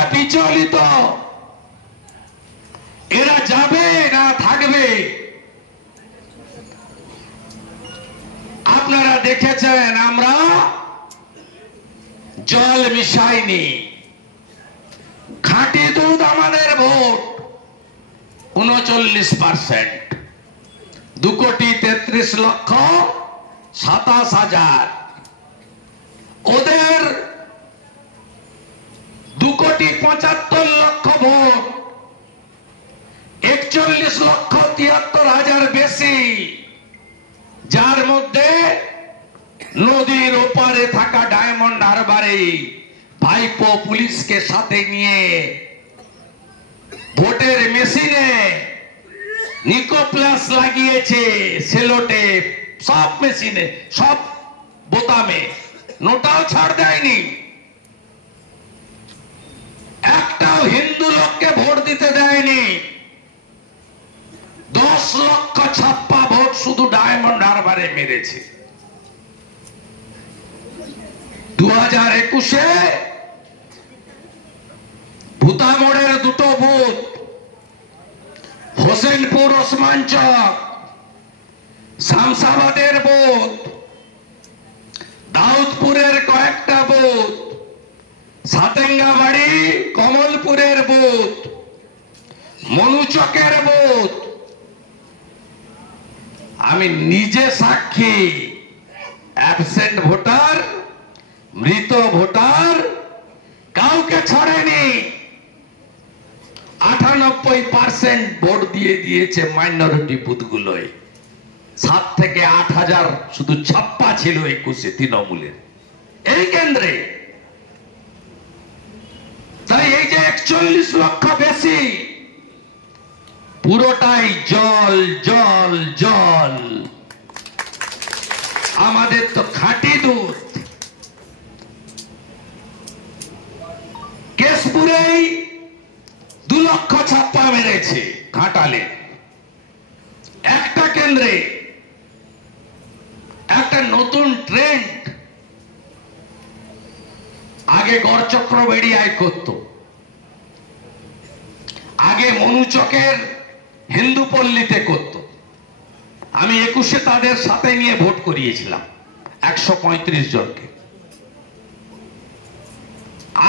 এরা বিচলিত, এরা যাবে না থাকবে। আপনারা দেখেছেন আমরা জল মিশাইনি, খাঁটি দুধ আমাদের ভোট 39%, 2,33,27,000। ওদের 2,75,00,000 ভোট, 41,73,000 বেশি, যার মধ্যে নদীর ওপারে থাকা ডায়মন্ড হারবারে ভাইপো পুলিশকে সাথে নিয়ে ভোটের মেশিনে নিকোপ্লাস লাগিয়েছে, সেলোটেপ, সব মেশিনে, সব বোতামে, নোটাও ছাড় দেয়নি। একটাও হিন্দু লোককে ভোট দিতে দেয়নি। 10 লক্ষ ছাপ্পা ভোট শুধু ডায়মন্ড হারবারে মেরেছে। 2021-এ ভূতামোড়ের দুটো বুথ, হোসেনপুর ওসমান চক, শামসাবাদের বুথ, দাউদপুরের কয়েকটা বুথ, সাতেঙ্গাবাড়ি কমলপুরের বুথ, মনুচকের বুথ, আমি নিজে সাক্ষী, অ্যাবসেন্ট ভোটার, মৃত ভোটার কাউকে ছাড়েনি। 98% ভোট দিয়ে দিয়েছে মাইনরিটি বুথগুলোয়। 7 থেকে 8,000 শুধু ছাপ্পা ছিল 21-এ তৃণমূলের এই কেন্দ্রে। তাই এই যে 41 লক্ষ বেশি, পুরোটাই জল জল জল। আমাদের তো খাঁটি দুধ। কেশপুরেই 2 লক্ষ ছাপ্পা মেরেছে ঘাটালে। একটা কেন্দ্রে একটা নতুন ট্রেন্ড, আগে গড়চক্র বেড়িয়ায় করত, আগে মনুচকের হিন্দু পল্লীতে করত। আমি 21-এ তাদের সাথে নিয়ে ভোট করিয়েছিলাম 135 জনকে।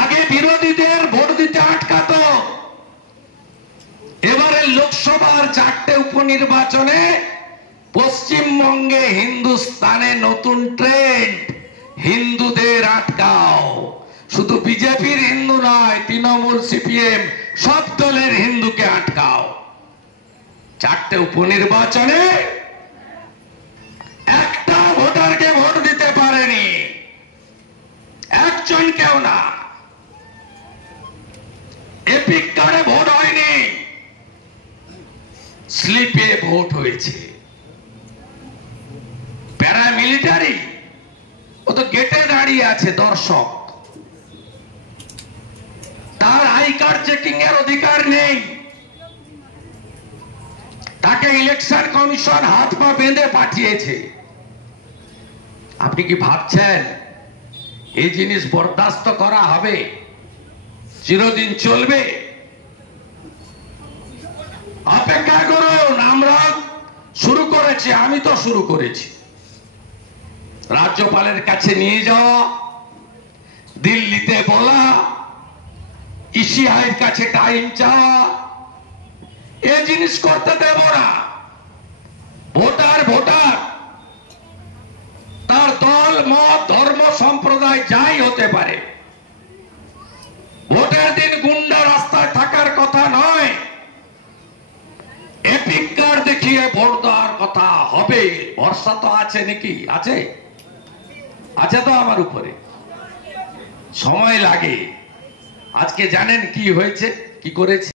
আগে বিরোধীদের ভোট দিতে আটকাতো। এবারে লোকসভার 4টে উপনির্বাচনে পশ্চিমবঙ্গে, হিন্দুস্তানে নতুন ট্রেন্ড, হিন্দুদের আটকাও। শুধু বিজেপির হিন্দু নয়, তৃণমূল, সিপিএম সব দলের হিন্দুকে আটকাও। 4টে উপনির্বাচনে একটা ভোটারকে ভোট দিতে পারেনি, একজন কেউ না। এপিক কার্ডে ভোট হয়নি, স্লিপে ভোট হয়েছে। প্যারামিলিটারি ও তো গেটে দাঁড়িয়ে আছে দর্শক, তার আই কার্ড চেকিং এর অধিকার নেই। তাকে ইলেকশন কমিশন হাত পা বেঁধে পাঠিয়েছে। আপনি কি ভাবছেন এই জিনিস বরদাস্ত করা হবে? চিরদিন চলবে? অপেক্ষা করুন। আমরা শুরু করেছি, আমি তো শুরু করেছি। রাজ্যপালের কাছে নিয়ে যাওয়া, দিল্লিতে বলা, ইসিআইয়ের কাছে টাইম চাওয়া, এই জিনিস করতে দেব না। ভোটার ভোটার, তার দল, মত, ধর্ম, সম্প্রদায় যাই হতে পারে। ভোটের দিন গুন্ডা রাস্তায় থাকার কথা নয়। এপিক কার্ড দেখিয়ে ভোট দেওয়ার কথা হবে। ভরসা তো আছে নাকি? আছে, আছে তো আমার উপরে। সময় লাগে। আজকে জানেন কি হয়েছে, কি করেছে?